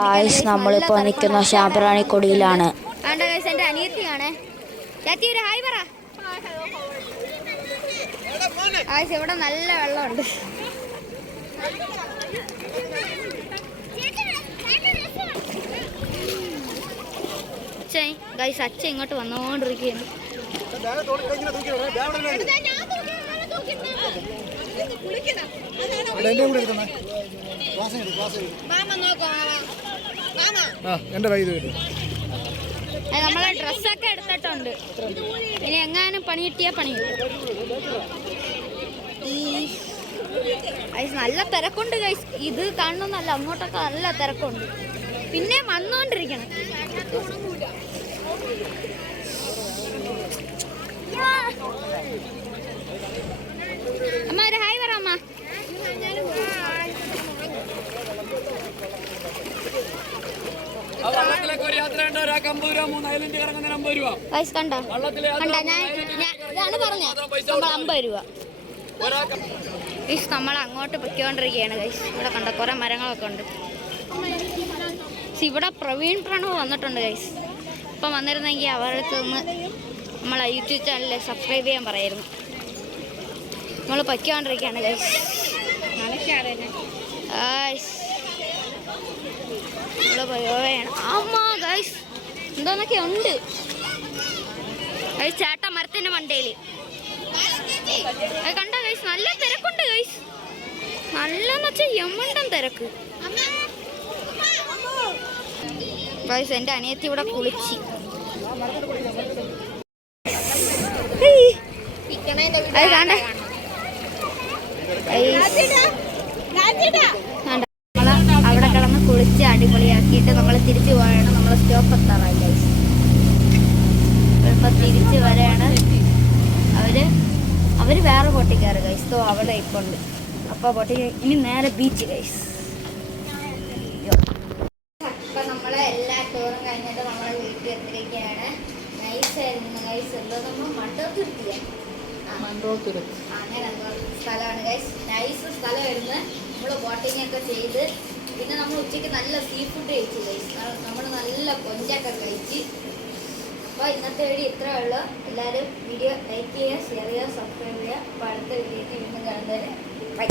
Guys നമ്മളിപ്പോൾ നിൽക്കുന്ന ശാപറാണിക്കൊടിയിലാണ്. എൻ്റെ അനിയത്തിയാണ്. ചേച്ചി ഒരു ഹായ് പറ. ഗായ്സ് ഇവിടെ നല്ല വെള്ളമുണ്ട്. ഗായ്സ് അച്ഛൻ ഇങ്ങോട്ട് വന്നുകൊണ്ടിരിക്കുകയാണ്. നമ്മളെ ഡ്രസ്സൊക്കെ എടുത്തിട്ടുണ്ട്. ഇനി എങ്ങാനും പണി കിട്ടിയാൽ പണി കിട്ടും. നല്ല തിരക്കുണ്ട് ഗൈസ്. ഇത് കാണണമെന്നല്ല, അങ്ങോട്ടൊക്കെ നല്ല തിരക്കുണ്ട്. പിന്നെ വന്നുകൊണ്ടിരിക്കണം. അമ്മ ഒരു ഹായ് പറ. അമ്മ നമ്മൾ അങ്ങോട്ട് പൊയ്ക്കൊണ്ടിരിക്കുകയാണ് ഗൈസ്. ഇവിടെ കണ്ട കുറെ മരങ്ങളൊക്കെ ഉണ്ട്. ഇവിടെ പ്രവീൺ പ്രണവ് വന്നിട്ടുണ്ട് ഗൈസ്. ഇപ്പം വന്നിരുന്നെങ്കിൽ അവർക്ക് ഒന്ന് നമ്മളെ യൂട്യൂബ് ചാനലിൽ സബ്സ്ക്രൈബ് ചെയ്യാൻ പറയായിരുന്നു. നമ്മൾ പൊയ്ക്കൊണ്ടിരിക്കുകയാണ് ഗൈസ്. ഇവിടെ പോയാണ്. അമ്മ ഗൈസ് എന്തോന്നൊക്കെ ഉണ്ട് ഗൈസ്. ചേട്ട മരത്തിന്റെ മണ്ടയിൽ കണ്ട ഗൈസ്. നല്ല തിരക്കുണ്ട് ഗൈസ്. നല്ലെന്ന് വെച്ചാൽ യമണ്ടൻ തിരക്ക് ഗൈസ്. എൻ്റെ അനിയത്തി ഇവിടെ കുളിച്ച് അവിടെ കിടന്ന് കുളിച്ച് അടിപൊളിയാക്കിയിട്ട് നമ്മൾ തിരിച്ചു പോയാണ്. നമ്മൾ സ്റ്റോപ്പ് എത്താറായി ഗൈസ്. ഇപ്പം തിരിച്ച് വരെയാണ്. അവര് വേറെ ബോട്ടിൽ കയറി ഗൈസ്. സോ അവിടെ ഇപ്പം ഉണ്ട്. അപ്പോൾ ബോട്ടിൽ ഇനി നേരെ ബീച്ച് ഗൈസ്. ഇപ്പം നമ്മളെ എല്ലാ ടൂറും കഴിഞ്ഞിട്ട് നമ്മളെ വീട്ടിൽ എത്തിയിരിക്കുകയാണ്. നൈസായിരുന്നു ഗൈസ്. എന്തോ നമ്മൾ മണ്ടോത്തുരുത്തിയാണ്. അങ്ങനെ സ്ഥലമാണ് ഗൈസ്. നൈസ് സ്ഥലമായിരുന്നു. നമ്മൾ ബോട്ടിംഗ് ഒക്കെ ചെയ്ത് പിന്നെ നമ്മൾ ഉച്ചയ്ക്ക് നല്ല സീ ഫുഡ് കഴിച്ചു ഗൈസ്. നമ്മൾ നല്ല കൊഞ്ചൊക്കെ കഴിച്ച്. അപ്പോൾ ഇന്നത്തെ വീഡിയോ ഇത്രയേ ഉള്ളൂ. എല്ലാവരും വീഡിയോ ലൈക്ക് ചെയ്യുക, ഷെയർ ചെയ്യുക, സബ്സ്ക്രൈബ് ചെയ്യുക. അപ്പോൾ അടുത്ത വീഡിയോയ്ക്ക് വീണ്ടും കാണുന്നവരെ ബൈ.